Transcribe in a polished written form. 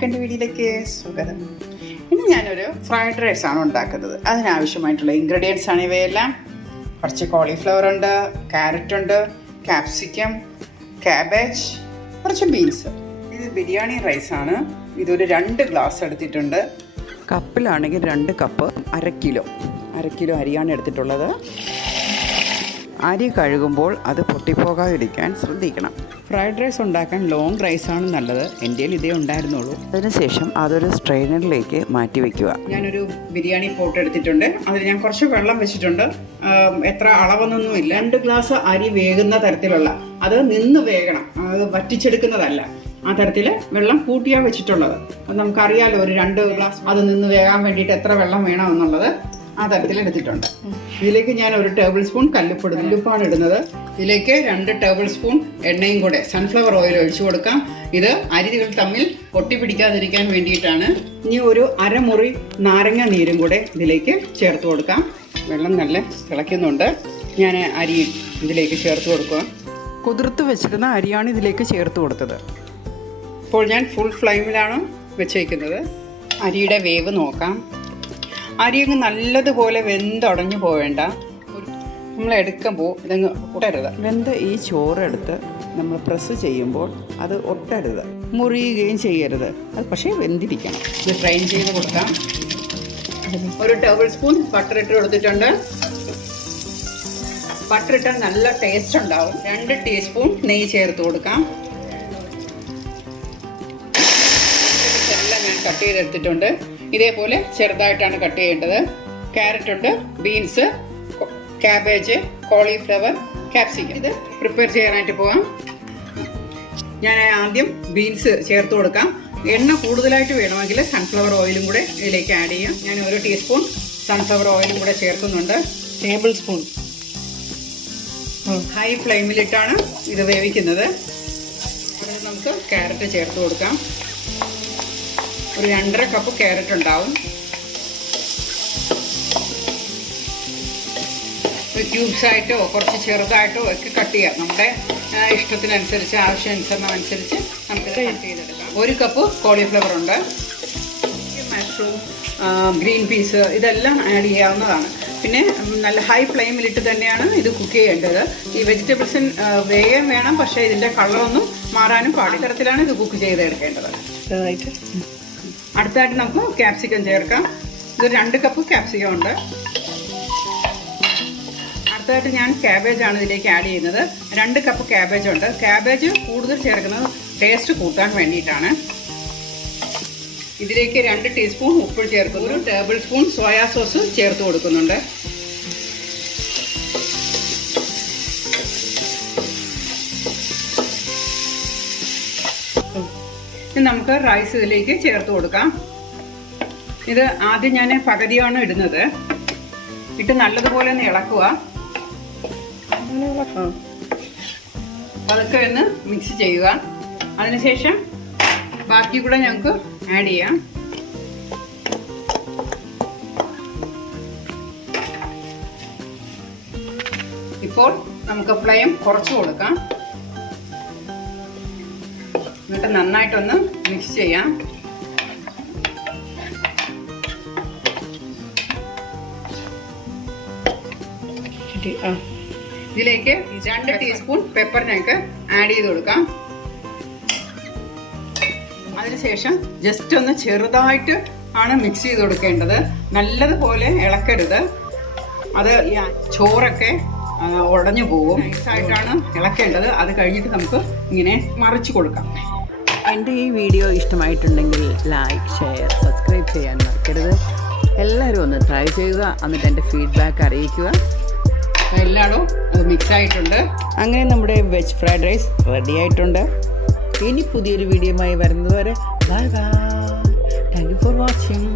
എല്ലാവർക്കും എൻ്റെ വീഡിയോയിലേക്ക് സ്വാഗതം. ഇന്ന് ഞാനൊരു ഫ്രൈഡ് റൈസ് ആണ് ഉണ്ടാക്കുന്നത്. അതിനാവശ്യമായിട്ടുള്ള ഇൻഗ്രീഡിയൻസ് ആണ് ഇവയെല്ലാം. കുറച്ച് കോളിഫ്ലവർ ഉണ്ട്, ക്യാരറ്റ് ഉണ്ട്, ക്യാപ്സിക്കം, ക്യാബേജ്, കുറച്ച് ബീൻസ്. ഇത് ബിരിയാണി റൈസാണ്. ഇതൊരു 2 ഗ്ലാസ് എടുത്തിട്ടുണ്ട്. കപ്പിലാണെങ്കിൽ 2 കപ്പ്, 1/2 കിലോ അരിയാണ് എടുത്തിട്ടുള്ളത്. അരി കഴുകുമ്പോൾ അത് പൊട്ടിപ്പോകാതിരിക്കാൻ ശ്രദ്ധിക്കണം. ഫ്രൈഡ് റൈസ് ഉണ്ടാക്കാൻ ലോങ് റൈസാണ് നല്ലത്. എൻ്റെ ഇതേ ഉണ്ടായിരുന്നുള്ളൂ. അതിനുശേഷം അതൊരു സ്ട്രെയിനറിലേക്ക് മാറ്റി വയ്ക്കുക. ഞാനൊരു ബിരിയാണി പോട്ട് എടുത്തിട്ടുണ്ട്. അതിൽ ഞാൻ കുറച്ച് വെള്ളം വെച്ചിട്ടുണ്ട്. എത്ര അളവൊന്നുമില്ല. 2 ഗ്ലാസ് അരി വേകുന്ന തരത്തിലുള്ള, അത് നിന്ന് വേകണം, അത് വറ്റിച്ചെടുക്കുന്നതല്ല. ആ തരത്തിൽ വെള്ളം കൂട്ടിയാണ് വെച്ചിട്ടുള്ളത്. അത് നമുക്കറിയാലോ, ഒരു 2 ഗ്ലാസ് അത് നിന്ന് വേകാൻ വേണ്ടിയിട്ട് എത്ര വെള്ളം വേണമെന്നുള്ളത് ആ തരത്തിൽ എടുത്തിട്ടുണ്ട്. ഇതിലേക്ക് ഞാൻ 1 ടേബിൾ സ്പൂൺ കല്ലുപ്പാണ് ഇടുന്നത്. ഇതിലേക്ക് 2 ടേബിൾ സ്പൂൺ എണ്ണയും കൂടെ, സൺഫ്ലവർ ഓയിൽ ഒഴിച്ചു കൊടുക്കാം. ഇത് അരികൾ തമ്മിൽ ഒട്ടിപ്പിടിക്കാതിരിക്കാൻ വേണ്ടിയിട്ടാണ്. ഇനി ഒരു 1/2 മുറി നാരങ്ങ നീരും കൂടെ ഇതിലേക്ക് ചേർത്ത് കൊടുക്കാം. വെള്ളം നല്ല തിളയ്ക്കുന്നുണ്ട്. ഞാൻ അരി ഇതിലേക്ക് ചേർത്ത് കൊടുക്കുക. കുതിർത്ത് വെച്ചിരുന്ന അരിയാണ് ഇതിലേക്ക് ചേർത്ത് കൊടുത്തത്. ഇപ്പോൾ ഞാൻ ഫുൾ ഫ്ലെയിമിലാണ് വെച്ചേക്കുന്നത്. അരിയുടെ വേവ് നോക്കാം. അരിയങ്ങ് നല്ലതുപോലെ വെന്തുടഞ്ഞു പോവേണ്ട. നമ്മൾ എടുക്കുമ്പോൾ ഇതങ്ങ് ഒട്ടരുത്. വെന്ത ഈ ചോറെടുത്ത് നമ്മൾ പ്രസ് ചെയ്യുമ്പോൾ അത് ഒട്ടരുത്, മുറിയുകയും ചെയ്യരുത്. അത് പക്ഷേ വെന്തിരിക്കണം. ഇത് ഫ്രൈ ചെയ്ത് കൊടുക്കാം. 1 ടേബിൾ സ്പൂൺ ബട്ടർ ഇട്ട് കൊടുത്തിട്ടുണ്ട്. ബട്ടർ ഇട്ടാൽ നല്ല ടേസ്റ്റ് ഉണ്ടാവും. 2 ടീസ്പൂൺ നെയ്യ് ചേർത്ത് കൊടുക്കാം. ഇതെല്ലാം ഞാൻ കട്ട് ചെയ്തെടുത്തിട്ടുണ്ട്. ഇതേപോലെ ചെറുതായിട്ടാണ് കട്ട് ചെയ്യേണ്ടത്. ക്യാരറ്റ് ഉണ്ട്, ബീൻസ്, ക്യാബേജ്, കോളിഫ്ലവർ, ക്യാപ്സിക്കം. ഇത് പ്രിപ്പയർ ചെയ്യാനായിട്ട് പോകാം. ഞാൻ ആദ്യം ബീൻസ് ചേർത്ത് കൊടുക്കാം. എണ്ണ കൂടുതലായിട്ട് വേണമെങ്കിൽ സൺഫ്ലവർ ഓയിലും കൂടെ ഇതിലേക്ക് ആഡ് ചെയ്യാം. ഞാൻ 1 ടീസ്പൂൺ സൺഫ്ലവർ ഓയിലും കൂടെ ചേർക്കുന്നുണ്ട്. Table spoon. ഹൈ ഫ്ലെയിമിലിട്ടാണ് ഇത് വേവിക്കുന്നത്. അതിന് നമുക്ക് ക്യാരറ്റ് ചേർത്ത് കൊടുക്കാം. ഒരു 2.5 കപ്പ് ക്യാരറ്റ് ഉണ്ടാവും. ക്യൂബ്സ് ആയിട്ടോ കുറച്ച് ചെറുതായിട്ടോ ഒക്കെ കട്ട് ചെയ്യാം. നമ്മുടെ ഇഷ്ടത്തിനനുസരിച്ച്, ആവശ്യാനുസരണമനുസരിച്ച് നമുക്ക് കട്ട് ചെയ്തെടുക്കാം. 1 കപ്പ് കോളിഫ്ലവർ ഉണ്ട്. മഷ്റൂം, ഗ്രീൻ പീസ്, ഇതെല്ലാം ആഡ് ചെയ്യാവുന്നതാണ്. പിന്നെ നല്ല ഹൈ ഫ്ലെയിമിലിട്ട് തന്നെയാണ് ഇത് കുക്ക് ചെയ്യേണ്ടത്. ഈ വെജിറ്റബിൾസിന് വേഗം വേണം, പക്ഷേ ഇതിൻ്റെ കളറൊന്നും മാറാനും പാടില്ല. തരത്തിലാണ് ഇത് കുക്ക് ചെയ്തെടുക്കേണ്ടത്. അടുത്തായിട്ട് നമുക്ക് ക്യാപ്സിക്കം ചേർക്കാം. ഇത് 2 കപ്പ് ക്യാപ്സിക്കം ഉണ്ട്. അടുത്തായിട്ട് ഞാൻ ക്യാബേജാണ് ഇതിലേക്ക് ആഡ് ചെയ്യുന്നത്. 2 കപ്പ് ക്യാബേജ് ഉണ്ട്. ക്യാബേജ് കൂടുതൽ ചേർക്കുന്നത് ടേസ്റ്റ് കൂട്ടാൻ വേണ്ടിയിട്ടാണ്. ഇതിലേക്ക് 2 ടീസ്പൂൺ ഉപ്പ് ചേർക്കുന്നു. 1 ടേബിൾ സ്പൂൺ സോയാ സോസ് ചേർത്ത് കൊടുക്കുന്നുണ്ട്. നമുക്ക് റൈസ് ഇതിലേക്ക് ചേർത്ത് കൊടുക്കാം. ഇത് ആദ്യം ഞാൻ പകുതിയാണ് ഇടുന്നത്. ഇട്ട് നല്ലതുപോലെ ഒന്ന് ഇളക്കുക. അതൊക്കെ ഒന്ന് മിക്സ് ചെയ്യുക. അതിനുശേഷം ബാക്കി കൂടെ ഞങ്ങൾക്ക് ആഡ് ചെയ്യാം. ഇപ്പോൾ നമുക്ക് ഫ്ലെയിം കുറച്ച് കൊടുക്കാം. എന്നിട്ട് നന്നായിട്ടൊന്ന് മിക്സ് ചെയ്യാം. ഇതിലേക്ക് 2 ടീസ്പൂൺ പെപ്പർ ഞങ്ങൾക്ക് ആഡ് ചെയ്ത് കൊടുക്കാം. അതിനുശേഷം ജസ്റ്റ് ഒന്ന് ചെറുതായിട്ട് ആണ് മിക്സ് ചെയ്ത് കൊടുക്കേണ്ടത്. നല്ലതുപോലെ ഇളക്കരുത്. അത് ചോറൊക്കെ ഉടഞ്ഞു പോകും. നൈസായിട്ടാണ് ഇളക്കേണ്ടത്. അത് കഴിഞ്ഞിട്ട് നമുക്ക് ഇങ്ങനെ മറിച്ച് കൊടുക്കാം. എൻ്റെ ഈ വീഡിയോ ഇഷ്ടമായിട്ടുണ്ടെങ്കിൽ ലൈക്ക്, ഷെയർ, സബ്സ്ക്രൈബ് ചെയ്യാൻ മറക്കരുത്. എല്ലാവരും ഒന്ന് ട്രൈ ചെയ്യുക. എന്നിട്ട് എൻ്റെ ഫീഡ്ബാക്ക് അറിയിക്കുക. എല്ലായിടും അത് മിക്സ് ആയിട്ടുണ്ട്. അങ്ങനെ നമ്മുടെ വെജ് ഫ്രൈഡ് റൈസ് റെഡി ആയിട്ടുണ്ട്. ഇനി പുതിയൊരു വീഡിയോയുമായി വരുന്നതുവരെ bye bye. Thank you for watching.